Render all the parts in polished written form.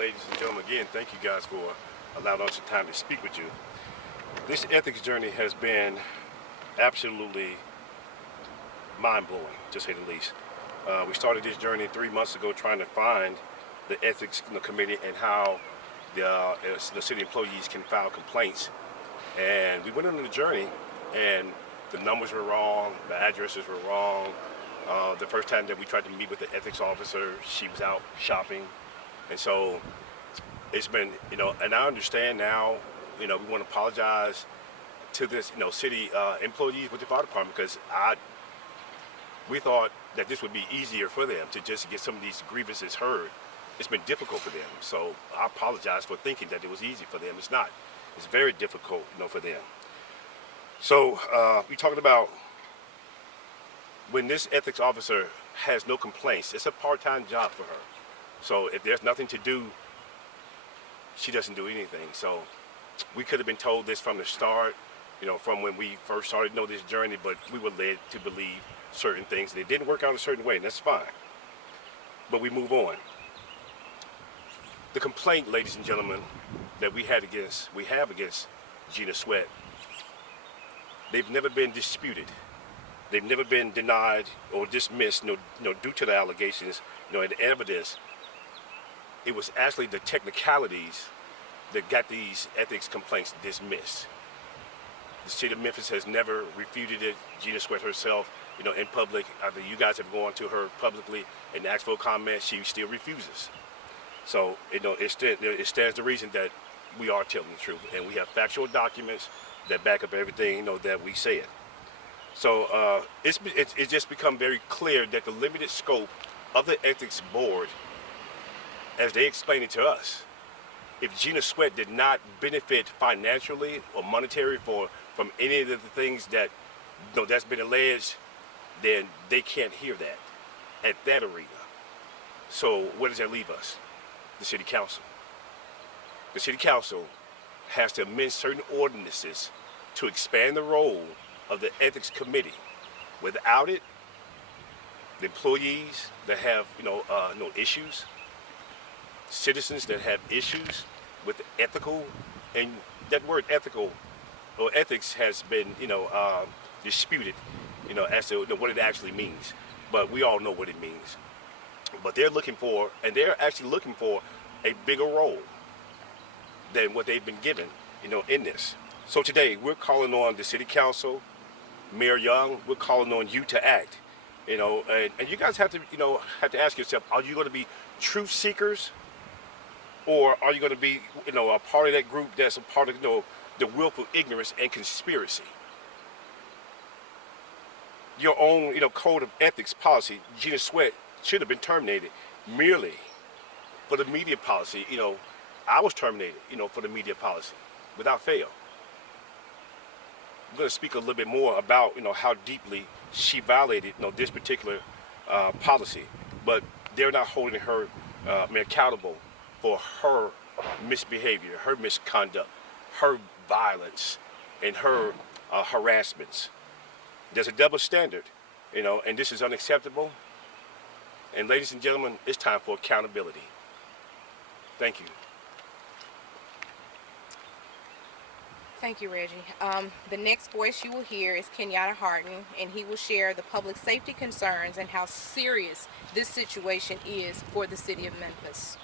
ladies and gentlemen, again, thank you guys for allowing us the time to speak with you. This ethics journey has been absolutely mind-blowing, to say the least. We started this journey 3 months ago trying to find the ethics committee and how the city employees can file complaints. And we went on the journey, and the numbers were wrong, the addresses were wrong. The first time that we tried to meet with the ethics officer, she was out shopping. And so it's been, and I understand now, we want to apologize to this, city employees with the fire department, because we thought that this would be easier for them to just get some of these grievances heard. It's been difficult for them. So I apologize for thinking that it was easy for them. It's not. It's very difficult, for them. So we talked about when this ethics officer has no complaints, it's a part-time job for her. So if there's nothing to do, she doesn't do anything. So we could have been told this from the start, from when we first started this journey, but we were led to believe certain things. They didn't work out a certain way, and that's fine. But we move on. The complaint, ladies and gentlemen, that we have against Gina Sweat, they've never been disputed. They've never been denied or dismissed, due to the allegations, and the evidence. It was actually the technicalities that got these ethics complaints dismissed. The city of Memphis has never refuted it. Gina Sweat herself, in public, either you guys have gone to her publicly and asked for a comment, she still refuses. So, it stands to reason that we are telling the truth, and we have factual documents that back up everything, that we said. So it's just become very clear that the limited scope of the ethics board, as they explained it to us, if Gina Sweat did not benefit financially or monetary from any of the things that that's been alleged, then they can't hear that at that arena. So where does that leave us? The city council. The city council has to amend certain ordinances to expand the role of the ethics committee. Without it, the employees that have no issues, citizens that have issues with the ethical, and that word ethical or ethics has been disputed as to what it actually means, but we all know what it means. But they're actually looking for a bigger role than what they've been given in this. So today we're calling on the city council, Mayor Young, we're calling on you to act, and you guys have to ask yourself, are you going to be truth seekers, or are you going to be, a part of that group that's a part of, the willful ignorance and conspiracy? Your own, code of ethics policy, Gina Sweat should have been terminated merely for the media policy. I was terminated, for the media policy without fail. I'm going to speak a little bit more about, how deeply she violated, this particular policy, but they're not holding her accountable for her misbehavior, her misconduct, her violence, and her harassments. There's a double standard, and this is unacceptable. And ladies and gentlemen, it's time for accountability. Thank you. Thank you, Reggie. The next voice you will hear is Kenyatta Harden, and he will share the public safety concerns and how serious this situation is for the city of Memphis.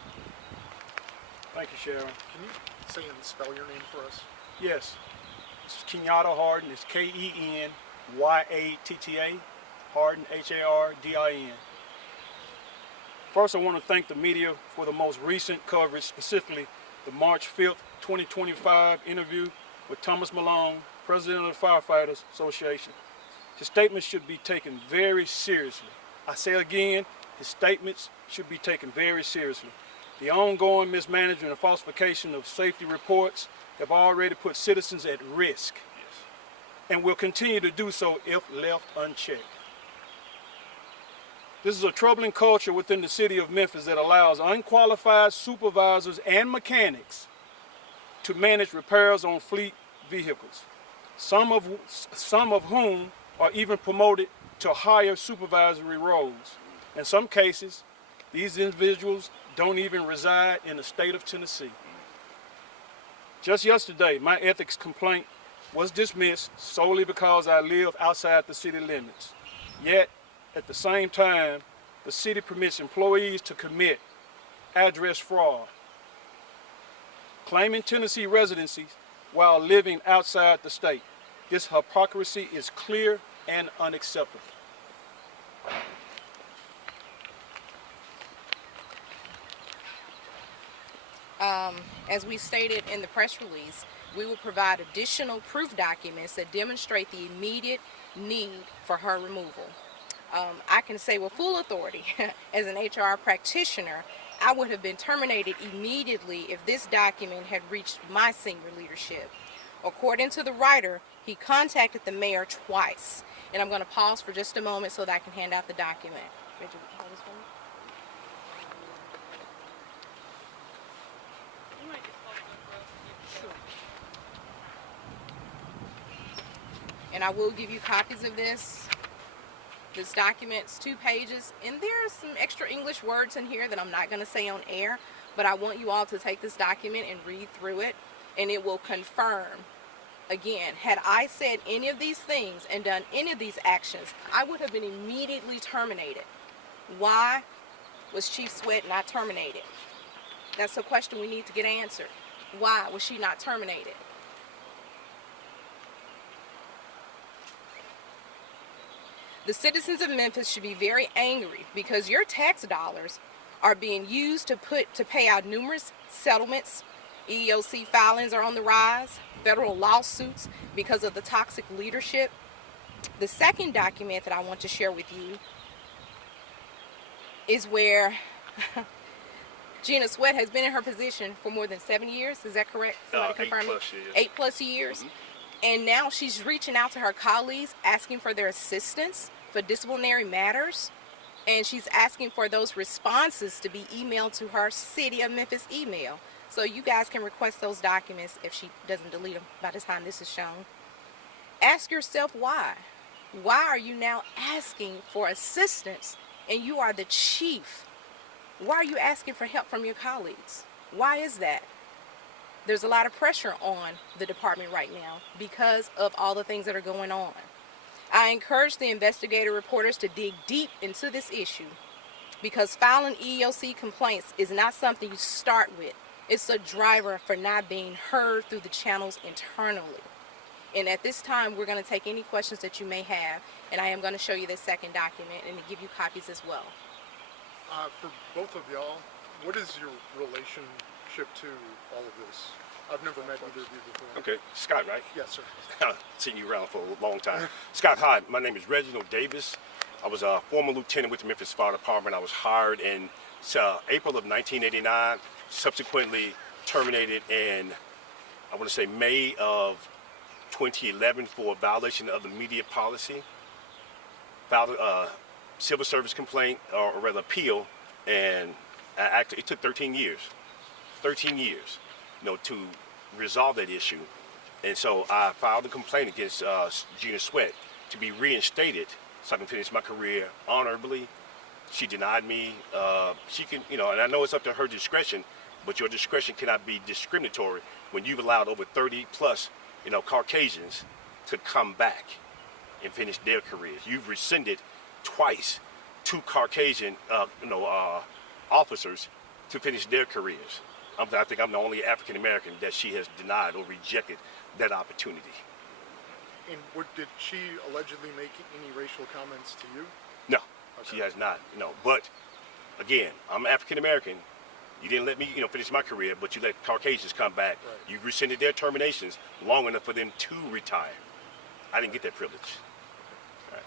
Thank you, Sharon. Can you say and spell your name for us? Yes, it's Kenyatta Harden. It's Kenyatta, Harden, Hardin. First, I want to thank the media for the most recent coverage, specifically the March 5th, 2025 interview with Thomas Malone, President of the Firefighters Association. His statements should be taken very seriously. I say again, his statements should be taken very seriously. The ongoing mismanagement and falsification of safety reports have already put citizens at risk, and will continue to do so if left unchecked. This is a troubling culture within the city of Memphis that allows unqualified supervisors and mechanics to manage repairs on fleet vehicles, some of whom are even promoted to higher supervisory roles. In some cases, these individuals don't even reside in the state of Tennessee. Just yesterday, my ethics complaint was dismissed solely because I live outside the city limits. Yet, at the same time, the city permits employees to commit address fraud, claiming Tennessee residency while living outside the state. This hypocrisy is clear and unacceptable. As we stated in the press release, we will provide additional proof documents that demonstrate the immediate need for her removal. I can say with full authority, as an HR practitioner, I would have been terminated immediately if this document had reached my senior leadership. According to the writer, he contacted the mayor twice. And I'm going to pause for just a moment so that I can hand out the document. Reggie, hold this for me. And I will give you copies of this. This document's 2 pages, and there are some extra English words in here that I'm not going to say on air, but I want you all to take this document and read through it, and it will confirm. Again, had I said any of these things and done any of these actions, I would have been immediately terminated. Why was Chief Sweat not terminated? That's a question we need to get answered. Why was she not terminated? The citizens of Memphis should be very angry because your tax dollars are being used to pay out numerous settlements. EEOC filings are on the rise, federal lawsuits because of the toxic leadership. The second document that I want to share with you is where Gina Sweat has been in her position for more than 7 years. Is that correct? Somebody confirm it? 8+ years. 8+ years. And now she's reaching out to her colleagues, asking for their assistance for disciplinary matters. And she's asking for those responses to be emailed to her City of Memphis email. So you guys can request those documents if she doesn't delete them by the time this is shown. Ask yourself why. Why are you now asking for assistance and you are the chief? Why are you asking for help from your colleagues? Why is that? There's a lot of pressure on the department right now because of all the things that are going on. I encourage the investigative reporters to dig deep into this issue because filing EEOC complaints is not something you start with. It's a driver for not being heard through the channels internally. And at this time, we're going to take any questions that you may have, and I am going to show you this second document and give you copies as well. For both of y'all, what is your relationship to all of this? I've never met either of you before. Okay, Scott, right? Yes, sir. I've seen you around for a long time. Scott, hi. My name is Reginald Davis. I was a former lieutenant with the Memphis Fire Department. I was hired in April of 1989, subsequently terminated in, I want to say, May of 2011 for a violation of the media policy. Filed a civil service complaint, or rather appeal, and it took 13 years. 13 years. To resolve that issue. And so I filed a complaint against Gina Sweat to be reinstated so I can finish my career honorably. She denied me. She can, and I know it's up to her discretion, but your discretion cannot be discriminatory when you've allowed over 30 plus, Caucasians to come back and finish their careers. You've rescinded twice 2 Caucasian, officers to finish their careers. I think I'm the only African American that she has denied or rejected that opportunity. And did she allegedly make any racial comments to you? No, Okay. she has not. But again, I'm African American. You didn't let me, finish my career, but you let Caucasians come back. Right. You rescinded their terminations long enough for them to retire. I didn't get that privilege. All right.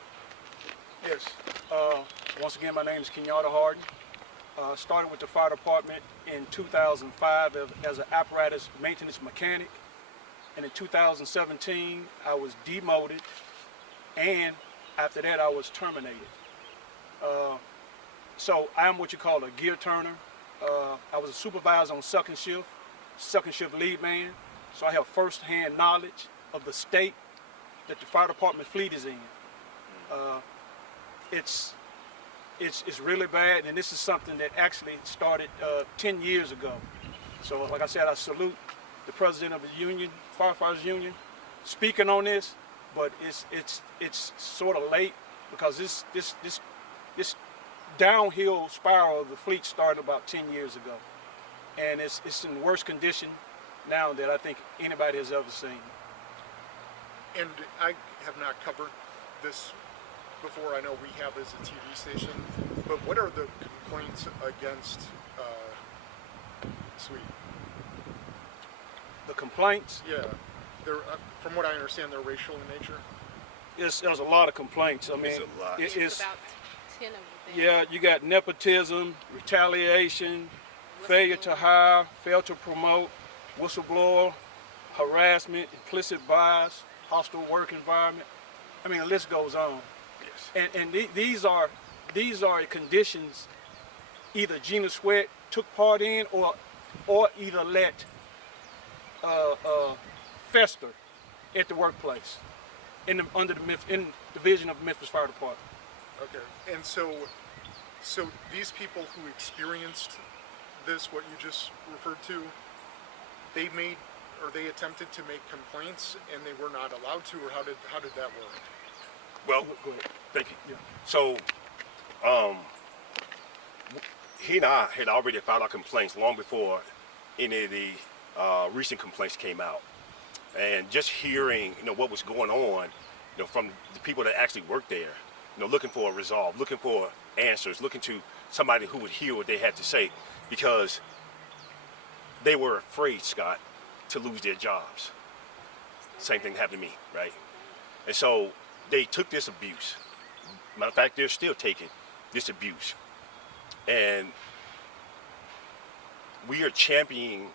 Yes. Once again, my name is Kenyatta Harden. Started with the fire department in 2005 as an apparatus maintenance mechanic. And in 2017, I was demoted. And after that, I was terminated. So I am what you call a gear turner. I was a supervisor on second shift lead man. So I have first-hand knowledge of the state that the fire department fleet is in. it's really bad, and this is something that actually started 10 years ago. So, like I said, I salute the president of the union, firefighters union, speaking on this, but it's sort of late because this downhill spiral of the fleet started about 10 years ago, and it's in worse condition now that I think anybody has ever seen. And I have not covered this before. I know we have as a TV station, but what are the complaints against Swea? The complaints, Yeah, they're from what I understand, they're racial in nature. there's a lot of complaints. I mean, It's a lot. it's About 10 of them. yeah, you got nepotism, retaliation, failure to hire, fail to promote, whistleblower, harassment, implicit bias, hostile work environment. I mean, the list goes on. Yes. And these are conditions either Gina Sweat took part in or either let fester at the workplace under the division of the Memphis Fire Department. Okay, and so these people who experienced this, what you just referred to, they attempted to make complaints and they were not allowed to, or how did that work? Well, Go ahead. thank you. Yeah. So, he and I had already filed our complaints long before any of the recent complaints came out. And just hearing, what was going on, from the people that actually worked there, looking for a resolve, looking for answers, looking to somebody who would hear what they had to say, because they were afraid, Scott, to lose their jobs. Same thing happened to me, right? And so they took this abuse. Matter of fact, they're still taking this abuse. And we are championing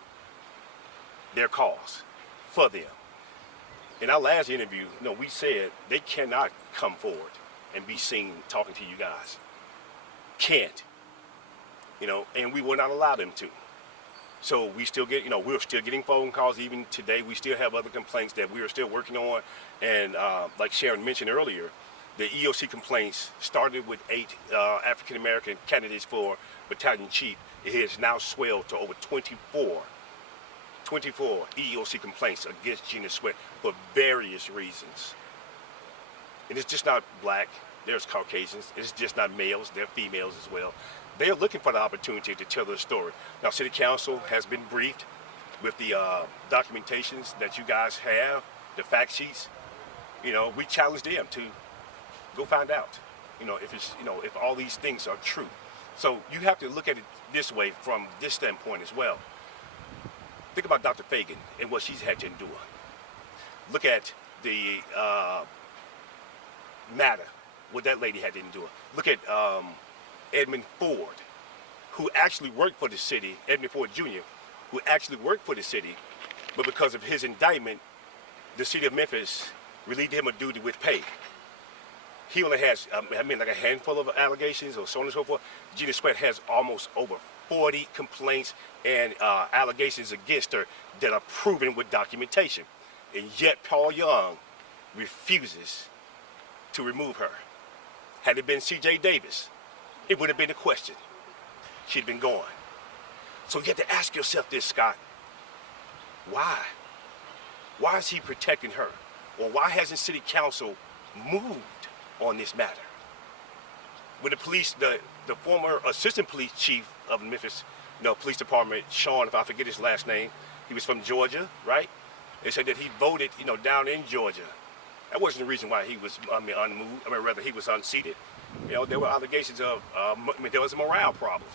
their cause for them. In our last interview, we said they cannot come forward and be seen talking to you guys. Can't. And we will not allow them to. So we still get, we're still getting phone calls even today. We still have other complaints that we are still working on. And like Sharon mentioned earlier, the EOC complaints started with 8 African-American candidates for battalion chief. It has now swelled to over 24 EEOC complaints against Gina Sweat for various reasons. And it's just not black, there's Caucasians, it's just not males, they're females as well. They're looking for the opportunity to tell their story. Now, City Council has been briefed with the documentations that you guys have, the fact sheets. We challenge them to go find out, if all these things are true. So you have to look at it this way from this standpoint as well. Think about Dr. Fagan and what she's had to endure. Look at the matter, what that lady had to endure. Look at Edmund Ford, who actually worked for the city, Edmund Ford Jr., who actually worked for the city, but because of his indictment, the city of Memphis relieved him of duty with pay. He only has, like a handful of allegations or so on and so forth. Gina Sweat has almost over 40 complaints and allegations against her that are proven with documentation. And yet Paul Young refuses to remove her. Had it been C.J. Davis, it would have been a question. She'd been gone. So you have to ask yourself this, Scott. Why? Why is he protecting her? Or why hasn't City Council moved on this matter? With the police, the former assistant police chief of the Memphis Police Department, Sean, if I forget his last name, he was from Georgia, right? They said that he voted, down in Georgia. That wasn't the reason why he was, unmoved. Rather, he was unseated. There were allegations of, there was a morale problem.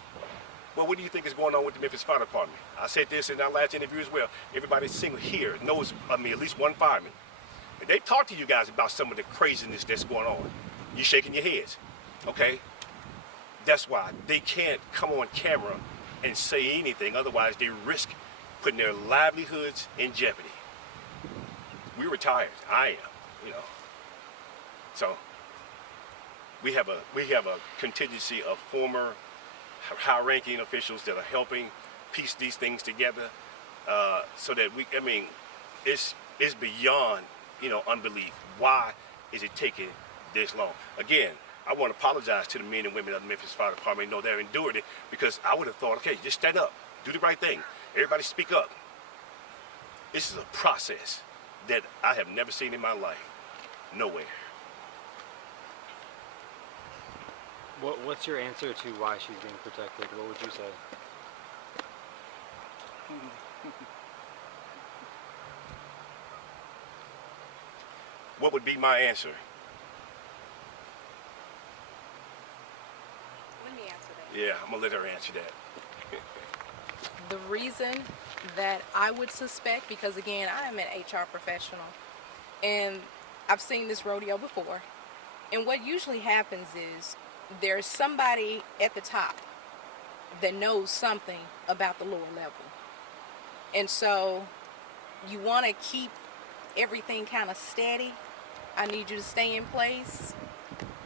Well, what do you think is going on with the Memphis Fire Department? I said this in our last interview as well. Everybody single here knows, at least one fireman. And they've talked to you guys about some of the craziness that's going on. You're shaking your heads, okay? That's why they can't come on camera and say anything. Otherwise, they risk putting their livelihoods in jeopardy. We're retired. I am, So we have a contingency of former high-ranking officials that are helping piece these things together, so that it's beyond unbelief. Why is it taking this long? Again, I want to apologize to the men and women of the Memphis Fire Department. You know, they're enduring it because I would have thought, okay, just stand up, do the right thing. Everybody speak up. This is a process that I have never seen in my life, nowhere. What's your answer to why she's being protected? What would you say? What would be my answer? Let me answer that. Yeah, I'm gonna let her answer that. The reason that I would suspect, because again, I am an HR professional and I've seen this rodeo before, and what usually happens is there's somebody at the top that knows something about the lower level. And so you want to keep everything kind of steady. I need you to stay in place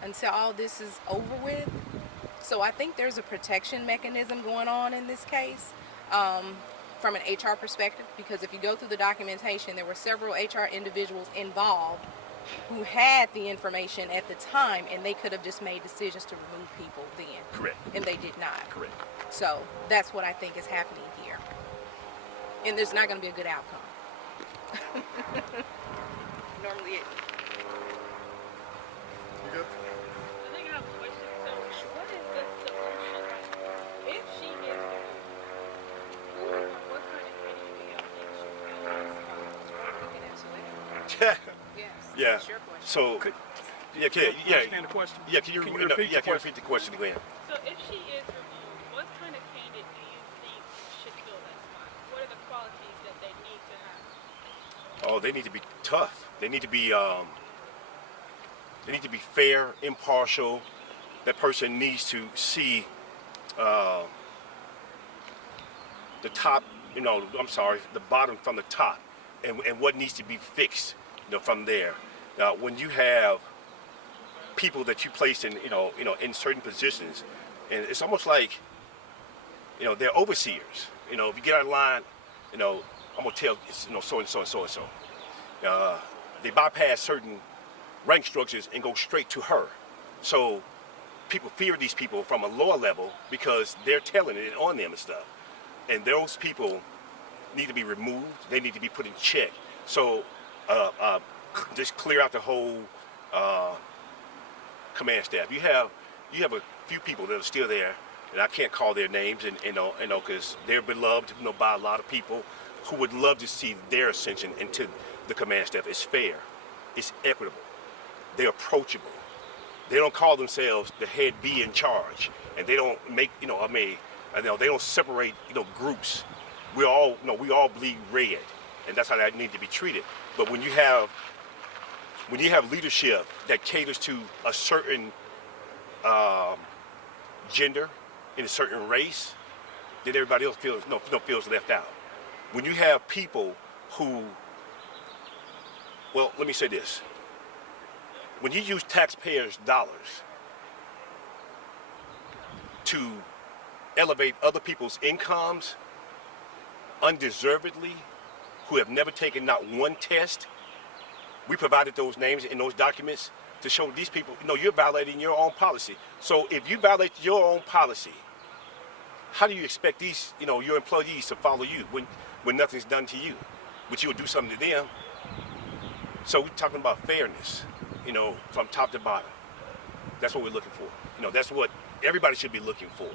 until all this is over with. So I think there's a protection mechanism going on in this case from an HR perspective, because if you go through the documentation, there were several HR individuals involved who had the information at the time, and they could have just made decisions to remove people then. Correct. And they did not. Correct. So that's what I think is happening here. And there's not going to be a good outcome. Normally it. You good? I think I have a question. So, what is the solution? If she is removed, what kind of training do y'all think she You can answer that. Yes. Yeah. That's your question. So, Could- yeah. Understand the question? Yeah, can you repeat the question again? So, if she is removed, what kind of candidate do you think should fill that spot? What are the qualities that they need to have? Oh, they need to be tough. They need to be fair, impartial. That person needs to see the top, the bottom from the top, and what needs to be fixed, from there. When you have people that you place in, in certain positions, and it's almost like, they're overseers. If you get out of line, I'm gonna tell, so and so and so and so. They bypass certain rank structures and go straight to her. So people fear these people from a lower level because they're telling it on them and stuff. And those people need to be removed. They need to be put in check. So just clear out the whole command staff. You have a few people that are still there, and I can't call their names, and because they're beloved, by a lot of people who would love to see their ascension into the command staff. It's fair, it's equitable, they're approachable. They don't call themselves the head B in charge, and they don't make they don't separate groups. We all bleed red, and that's how that need to be treated. But when you have leadership that caters to a certain gender in a certain race, then everybody else feels left out. When you have people who, well, let me say this. When you use taxpayers' dollars to elevate other people's incomes undeservedly, who have never taken not one test, we provided those names in those documents to show these people, you're violating your own policy. So if you violate your own policy, how do you expect these, your employees to follow you when nothing's done to you, but you will do something to them? So we're talking about fairness, from top to bottom. That's what we're looking for. That's what everybody should be looking for.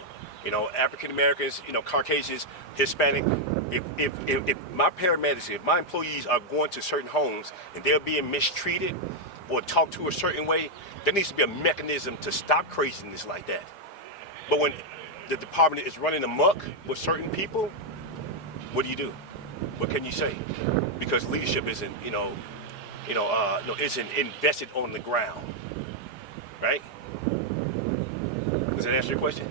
African Americans, Caucasians, Hispanic. If my paramedics, if my employees are going to certain homes and they're being mistreated or talked to a certain way, there needs to be a mechanism to stop craziness like that. But when the department is running amok with certain people, what do? What can you say? Because leadership isn't, isn't invested on the ground, right? Does that answer your question?